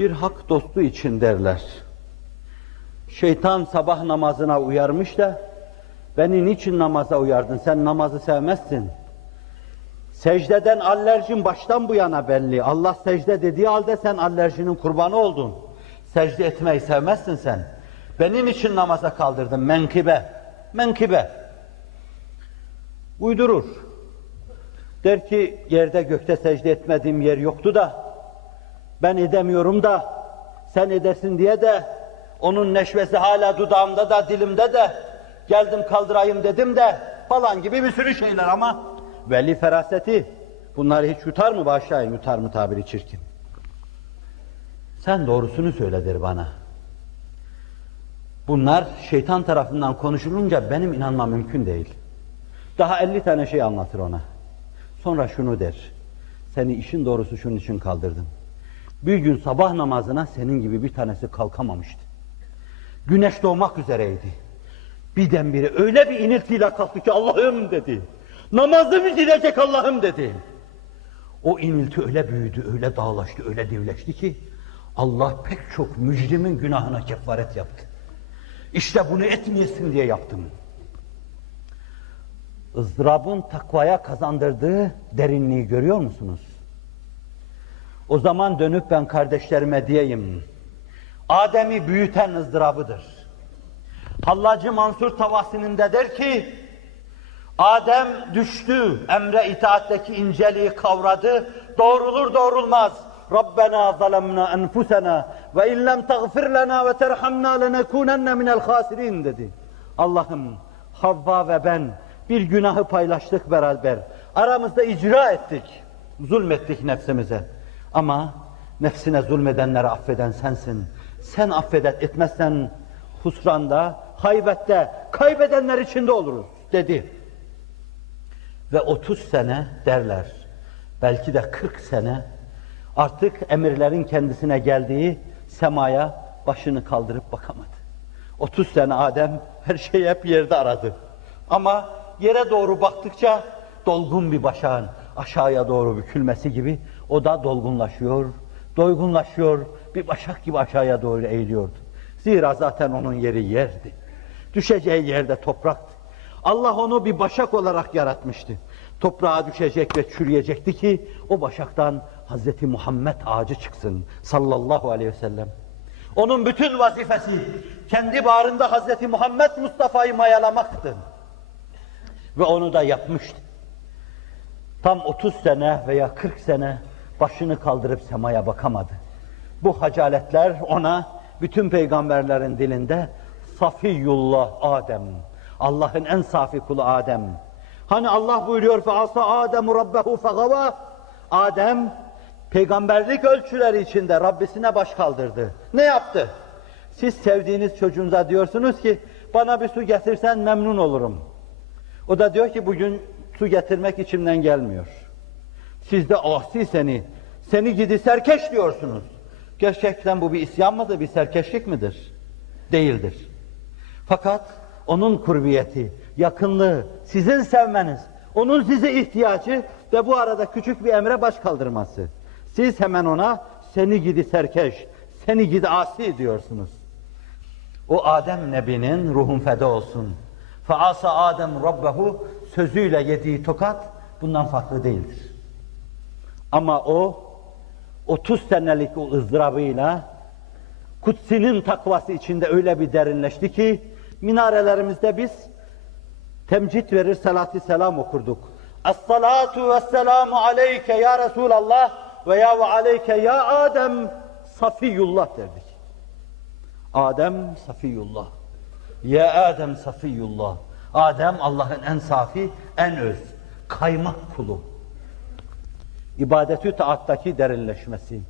Bir hak dostu için derler. Şeytan sabah namazına uyarmış da, beni niçin namaza uyardın, sen namazı sevmezsin. Secdeden alerjin baştan bu yana belli. Allah secde dediği halde sen alerjinin kurbanı oldun. Secde etmeyi sevmezsin sen. Benim için namaza kaldırdın menkibe. Menkibe. Uydurur. Der ki yerde gökte secde etmediğim yer yoktu da ben edemiyorum da sen edesin diye de onun neşvesi hala dudağımda da dilimde de geldim kaldırayım dedim de falan gibi bir sürü şeyler ama veli feraseti bunları hiç yutar mı başlayın yutar mı tabiri çirkin. Sen doğrusunu söyledir bana. Bunlar şeytan tarafından konuşulunca benim inanmam mümkün değil. Daha 50 tane şey anlatır ona. Sonra şunu der. Seni işin doğrusu şunun için kaldırdım. Bir gün sabah namazına senin gibi bir tanesi kalkamamıştı. Güneş doğmak üzereydi. Birdenbire öyle bir iniltiyle kalktı ki Allah'ım dedi. Namazımı zilecek Allah'ım dedi. O inilti öyle büyüdü, öyle dağlaştı, öyle devleşti ki Allah pek çok mücrimin günahına kefaret yaptı. İşte bunu etmeyesin diye yaptım. ızdırabın takvaya kazandırdığı derinliği görüyor musunuz? O zaman dönüp ben kardeşlerime diyeyim. Adem'i büyüten ızdırabıdır. Hallacı Mansur Tavasi'ninde der ki, Adem düştü, emre itaatteki inceliği kavradı, doğrulur doğrulmaz. Rabbena zalemna enfusena ve illem tagfir lena ve terhamna lenekunenne minel hasirin dedi. Allah'ım Havva ve ben bir günahı paylaştık beraber. Aramızda icra ettik. Zulmettik nefsimize. Ama nefsine zulmedenleri affeden sensin. Sen affedet etmezsen husranda, haybette, kaybedenler içinde oluruz dedi. Ve 30 sene derler, belki de 40 sene artık emirlerin kendisine geldiği semaya başını kaldırıp bakamadı. 30 sene Adem her şeyi hep yerde aradı. Ama yere doğru baktıkça dolgun bir başağın aşağıya doğru bükülmesi gibi o da dolgunlaşıyor, doygunlaşıyor, bir başak gibi aşağıya doğru eğiliyordu. Zira zaten onun yeri yerdi. Düşeceği yerde topraktı. Allah onu bir başak olarak yaratmıştı. Toprağa düşecek ve çürüyecekti ki o başaktan Hazreti Muhammed ağacı çıksın sallallahu aleyhi ve sellem. Onun bütün vazifesi kendi bağrında Hazreti Muhammed Mustafa'yı mayalamaktı. Ve onu da yapmıştı. Tam 30 sene veya 40 sene başını kaldırıp semaya bakamadı. Bu hacaletler ona bütün peygamberlerin dilinde Safiyullah Adem, Allah'ın en safi kulu Adem. Hani Allah buyuruyor fe asa Ademu rabbehu fegava. Adem peygamberlik ölçüleri içinde Rabbisine baş kaldırdı. Ne yaptı? Siz sevdiğiniz çocuğunuza diyorsunuz ki bana bir su getirsen memnun olurum. O da diyor ki bugün su getirmek içimden gelmiyor. Siz de asi seni, seni gidi serkeş diyorsunuz. Gerçekten bu bir isyan mıdır, bir serkeşlik midir? Değildir. Fakat onun kurbiyeti, yakınlığı, sizin sevmeniz, onun size ihtiyacı ve bu arada küçük bir emre baş kaldırması. Siz hemen ona seni gidi serkeş, seni gidi asi diyorsunuz. O Adem Nebi'nin ruhun feda olsun. Faasa Adem Rabbehu sözüyle yediği tokat bundan farklı değildir. Ama o 30 senelik o ızdırabıyla kutsinin takvası içinde öyle bir derinleşti ki minarelerimizde biz temcit verir salatü selam okurduk. Es-salatu vesselamu aleyke ya Resulallah ve ya ve aleyke ya Adem Safiyullah derdik. Adem Safiyullah. Ya Adem Safiyullah. Adem Allah'ın en safi, en öz, kaymak kulu. İbadetü taattaki derinleşmesi.